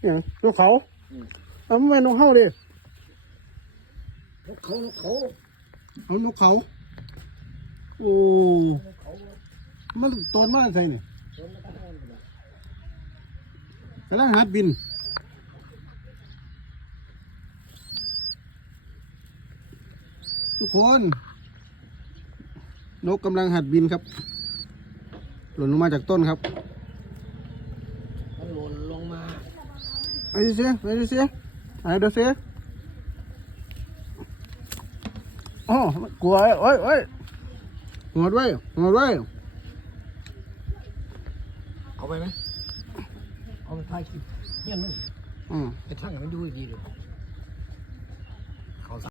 เนี่ยนกเขาเอาไม่นกเข้าดิ นกเขาเอานกเขาโอ้มันตอนมาใส่เนี่ยกำลังหัดบินทุกคนนกกำลังหัดบินครับหล่นลงมาจากต้นครับ มันหล่นลงมา ไปดิเสียไปดิเสียไปดิเสียอ๋อกลัวโอ้ยโอ้ยหัวด้วยหัวด้วย เอาไปไหมเอาไปถ่ายคลิปเงี้ยมัน อืม ไปทั้งให้มันดูดีเลย